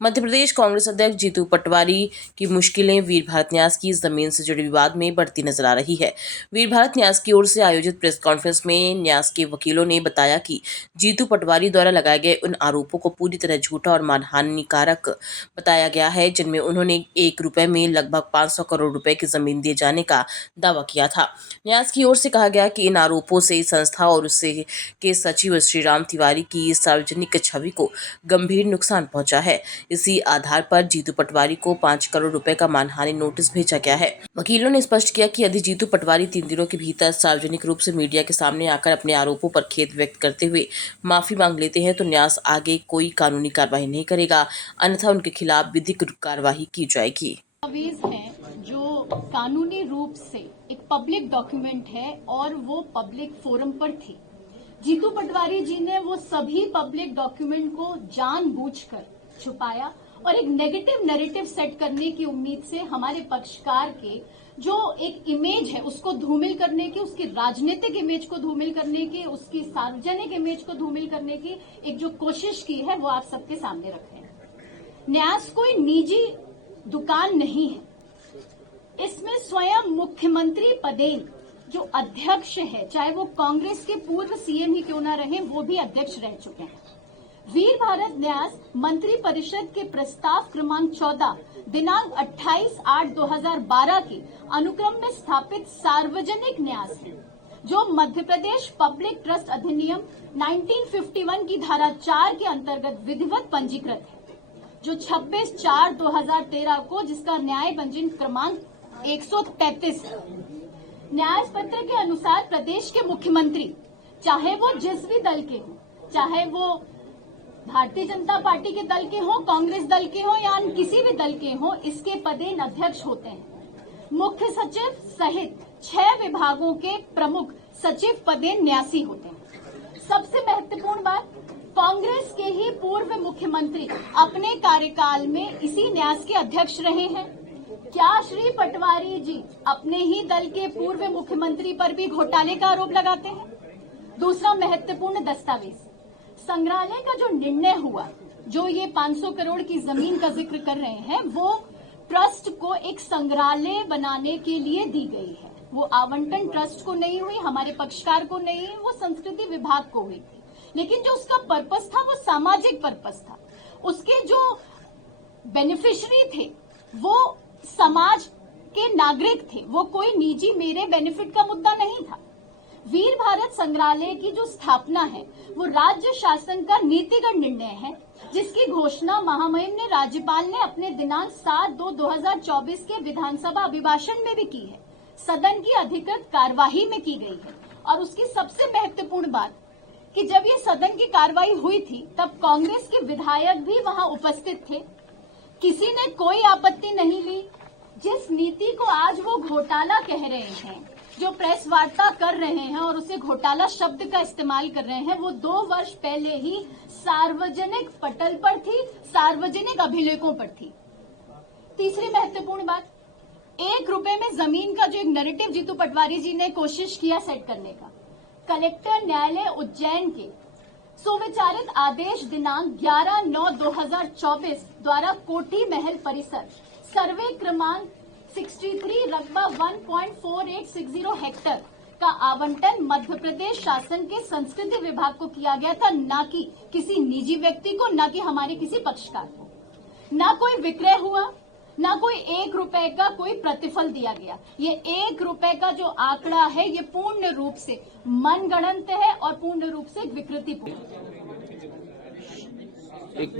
मध्य प्रदेश कांग्रेस अध्यक्ष जीतू पटवारी की मुश्किलें वीर भारत न्यास की जमीन से जुड़े विवाद में बढ़ती नजर आ रही है। वीर भारत न्यास की ओर से आयोजित प्रेस कॉन्फ्रेंस में न्यास के वकीलों ने बताया कि जीतू पटवारी द्वारा लगाए गए उन आरोपों को पूरी तरह झूठा और मानहानिकारक बताया गया है, जिनमें उन्होंने 1 रुपए में लगभग 500 करोड़ रुपए की जमीन दिए जाने का दावा किया था। न्यास की ओर से कहा गया कि इन आरोपों से संस्था और उससे के सचिव श्रीराम तिवारी की सार्वजनिक छवि को गंभीर नुकसान पहुंचा है। इसी आधार पर जीतू पटवारी को 5 करोड़ रुपए का मानहानि नोटिस भेजा गया है। वकीलों ने स्पष्ट किया कि यदि जीतू पटवारी 3 दिनों के भीतर सार्वजनिक रूप से मीडिया के सामने आकर अपने आरोपों पर खेद व्यक्त करते हुए माफी मांग लेते हैं तो न्यास आगे कोई कानूनी कार्रवाई नहीं करेगा, अन्यथा उनके खिलाफ विधिक कार्रवाई की जाएगी। हैं जो कानूनी रूप से एक पब्लिक डॉक्यूमेंट है और वो पब्लिक फोरम पर थी। जीतू पटवारी जी ने वो सभी पब्लिक डॉक्यूमेंट को जानबूझकर छुपाया और एक नेगेटिव नैरेटिव सेट करने की उम्मीद से हमारे पक्षकार के जो एक इमेज है उसको धूमिल करने की, उसकी राजनीतिक इमेज को धूमिल करने की, उसकी सार्वजनिक इमेज को धूमिल करने की एक जो कोशिश की है वो आप सबके सामने रखे हैं। न्यास कोई निजी दुकान नहीं है। इसमें स्वयं मुख्यमंत्री पदेन जो अध्यक्ष है, चाहे वो कांग्रेस के पूर्व सीएम ही क्यों ना रहे, वो भी अध्यक्ष रह चुके हैं। वीर भारत न्यास मंत्री परिषद के प्रस्ताव क्रमांक 14 दिनांक 28/8/2012 के अनुक्रम में स्थापित सार्वजनिक न्यास है, जो मध्य प्रदेश पब्लिक ट्रस्ट अधिनियम 1951 की धारा 4 के अंतर्गत विधिवत पंजीकृत है, जो 26/4/2013 को जिसका न्याय पंजीयन क्रमांक 133 है। न्याय पत्र के अनुसार प्रदेश के मुख्यमंत्री, चाहे वो जिस भी दल के हो, चाहे वो भारतीय जनता पार्टी के दल के हो, कांग्रेस दल के हो या किसी भी दल के हो, इसके पदेन अध्यक्ष होते हैं। मुख्य सचिव सहित 6 विभागों के प्रमुख सचिव पदेन न्यासी होते हैं। सबसे महत्वपूर्ण बात, कांग्रेस के ही पूर्व मुख्यमंत्री अपने कार्यकाल में इसी न्यास के अध्यक्ष रहे हैं। क्या श्री पटवारी जी अपने ही दल के पूर्व मुख्यमंत्री पर भी घोटाले का आरोप लगाते हैं? दूसरा महत्वपूर्ण दस्तावेज, संग्रहालय का जो निर्णय हुआ, जो ये 500 करोड़ की जमीन का जिक्र कर रहे हैं, वो ट्रस्ट को एक संग्रहालय बनाने के लिए दी गई है। वो आवंटन ट्रस्ट को नहीं हुई, हमारे पक्षकार को नहीं हुई, वो संस्कृति विभाग को हुई थी। लेकिन जो उसका पर्पस था वो सामाजिक पर्पस था। उसके जो बेनिफिशियरी थे वो समाज के नागरिक थे, वो कोई निजी मेरे बेनिफिट का मुद्दा नहीं था। वीर भारत संग्रहालय की जो स्थापना है वो राज्य शासन का नीतिगत निर्णय है, जिसकी घोषणा महामहिम ने राज्यपाल ने अपने दिनांक 7/2/2024 के विधानसभा अभिभाषण में भी की है, सदन की अधिकृत कार्यवाही में की गई है। और उसकी सबसे महत्वपूर्ण बात कि जब ये सदन की कार्रवाई हुई थी तब कांग्रेस के विधायक भी वहां उपस्थित थे, किसी ने कोई आपत्ति नहीं ली। जिस नीति को आज वो घोटाला कह रहे हैं, जो प्रेस वार्ता कर रहे हैं और उसे घोटाला शब्द का इस्तेमाल कर रहे हैं, वो 2 वर्ष पहले ही सार्वजनिक पटल पर थी, सार्वजनिक अभिलेखों पर थी। तीसरी महत्वपूर्ण बात, 1 रुपए में जमीन का जो एक नैरेटिव जीतू पटवारी जी ने कोशिश किया सेट करने का, कलेक्टर न्यायालय उज्जैन के सुविचारित आदेश दिनांक 11/9/2024 द्वारा कोठी महल परिसर सर्वे क्रमांक 63 रकबा 1.4860 हेक्टर का आवंटन मध्य प्रदेश शासन के संस्कृति विभाग को किया गया था, न कि किसी निजी व्यक्ति को, न कि हमारे किसी पक्षकार को। न कोई विक्रय हुआ, न कोई 1 रुपए का कोई प्रतिफल दिया गया। ये 1 रुपए का जो आंकड़ा है ये पूर्ण रूप से मनगढ़ंत है और पूर्ण रूप से विकृतिपूर्ण। एक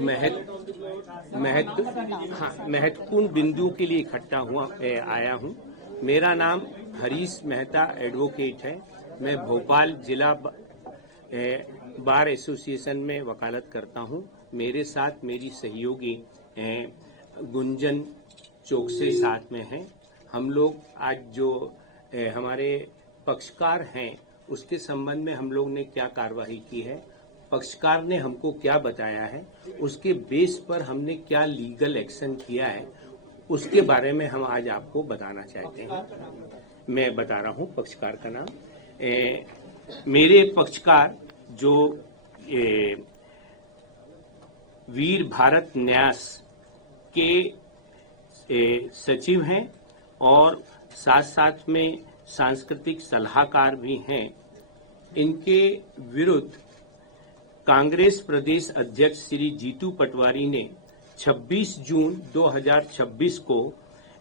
महत्वपूर्ण बिंदु के लिए इकट्ठा आया हूँ। मेरा नाम हरीश मेहता एडवोकेट है। मैं भोपाल जिला बार एसोसिएशन में वकालत करता हूँ। मेरे साथ मेरी सहयोगी गुंजन चौकसे साथ में हैं। हम लोग आज जो हमारे पक्षकार हैं उसके संबंध में हम लोग ने क्या कार्रवाई की है, पक्षकार ने हमको क्या बताया है, उसके बेस पर हमने क्या लीगल एक्शन किया है, उसके बारे में हम आज आपको बताना चाहते हैं। मैं बता रहा हूं पक्षकार का नाम। मेरे पक्षकार जो वीर भारत न्यास के सचिव हैं और साथ साथ में सांस्कृतिक सलाहकार भी हैं। इनके विरुद्ध कांग्रेस प्रदेश अध्यक्ष श्री जीतू पटवारी ने 26 जून 2026 को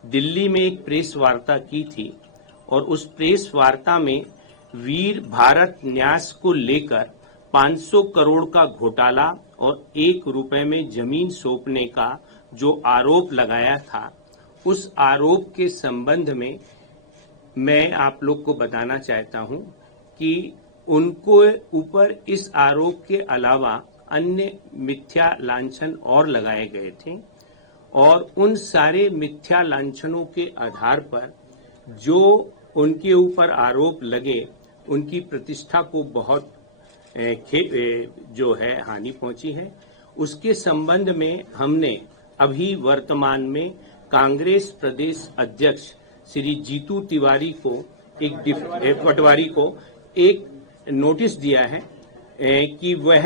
दिल्ली में एक प्रेस वार्ता की थी और उस प्रेस वार्ता में वीर भारत न्यास को लेकर 500 करोड़ का घोटाला और 1 रुपए में जमीन सौंपने का जो आरोप लगाया था, उस आरोप के संबंध में मैं आप लोग को बताना चाहता हूं कि उनको ऊपर इस आरोप के अलावा अन्य मिथ्या लांछन और लगाए गए थे और उन सारे मिथ्या लांछनों के आधार पर जो उनके ऊपर आरोप लगे, उनकी प्रतिष्ठा को बहुत जो है हानि पहुंची है। उसके संबंध में हमने अभी वर्तमान में कांग्रेस प्रदेश अध्यक्ष श्री जीतू पटवारी को एक नोटिस दिया है कि वह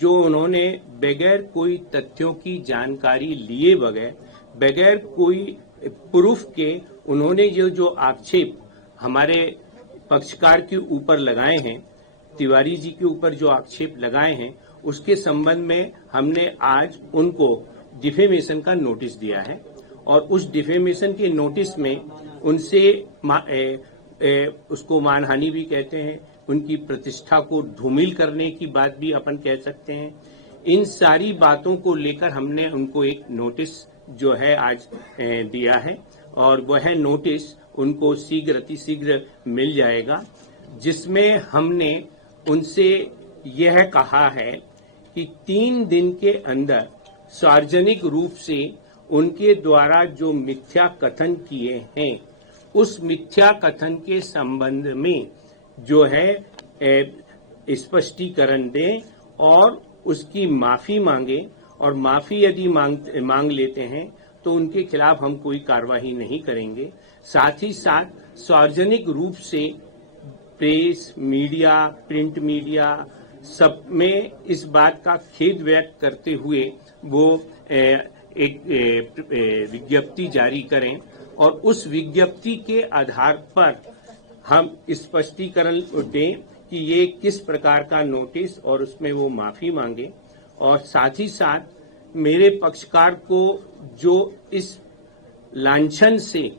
जो उन्होंने बगैर कोई तथ्यों की जानकारी लिए बगैर कोई प्रूफ के उन्होंने जो आक्षेप हमारे पक्षकार के ऊपर लगाए हैं, तिवारी जी के ऊपर जो आक्षेप लगाए हैं, उसके संबंध में हमने आज उनको डिफेमेशन का नोटिस दिया है और उस डिफेमेशन के नोटिस में उनसे उसको मानहानि भी कहते हैं, उनकी प्रतिष्ठा को धूमिल करने की बात भी अपन कह सकते हैं। इन सारी बातों को लेकर हमने उनको एक नोटिस जो है आज दिया है और वह नोटिस उनको शीघ्र मिल जाएगा, जिसमें हमने उनसे यह कहा है कि 3 दिन के अंदर सार्वजनिक रूप से उनके द्वारा जो मिथ्या कथन किए हैं, उस मिथ्या कथन के संबंध में जो है स्पष्टीकरण दें और उसकी माफी मांगे और माफी यदि मांग लेते हैं तो उनके खिलाफ हम कोई कार्रवाई नहीं करेंगे। साथ ही साथ सार्वजनिक रूप से प्रेस, मीडिया, प्रिंट मीडिया सब में इस बात का खेद व्यक्त करते हुए वो एक विज्ञप्ति जारी करें और उस विज्ञप्ति के आधार पर हम स्पष्टीकरण दें कि ये किस प्रकार का नोटिस और उसमें वो माफी मांगे और साथ ही साथ मेरे पक्षकार को जो इस लांछन से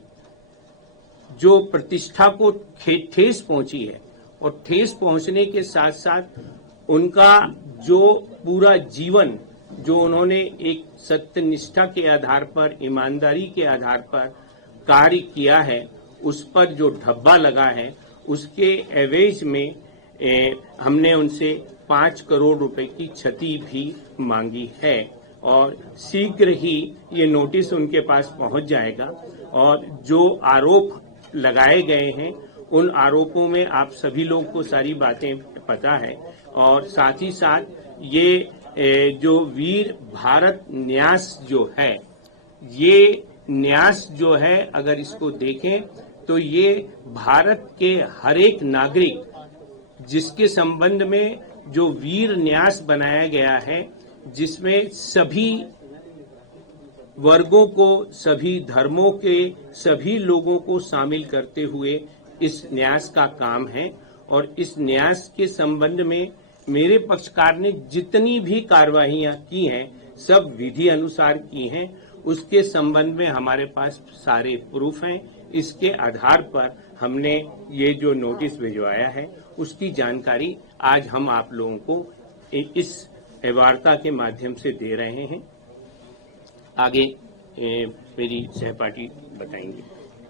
जो प्रतिष्ठा को ठेस पहुंची है और ठेस पहुंचने के साथ साथ उनका जो पूरा जीवन जो उन्होंने एक सत्यनिष्ठा के आधार पर, ईमानदारी के आधार पर कार्य किया है, उस पर जो धब्बा लगा है, उसके एवज में हमने उनसे 5 करोड़ रुपए की क्षति भी मांगी है और शीघ्र ही ये नोटिस उनके पास पहुंच जाएगा और जो आरोप लगाए गए हैं उन आरोपों में आप सभी लोग को सारी बातें पता है और साथ ही साथ ये जो वीर भारत न्यास जो है, ये न्यास जो है अगर इसको देखें तो ये भारत के हर एक नागरिक जिसके संबंध में जो वीर न्यास बनाया गया है, जिसमें सभी वर्गों को, सभी धर्मों के सभी लोगों को शामिल करते हुए इस न्यास का काम है और इस न्यास के संबंध में मेरे पक्षकार ने जितनी भी कार्रवाइयां की हैं सब विधि अनुसार की हैं। उसके संबंध में हमारे पास सारे प्रूफ हैं। इसके आधार पर हमने ये जो नोटिस भिजवाया है उसकी जानकारी आज हम आप लोगों को इस वार्ता के माध्यम से दे रहे हैं। आगे मेरी सहपाठी बताएंगे।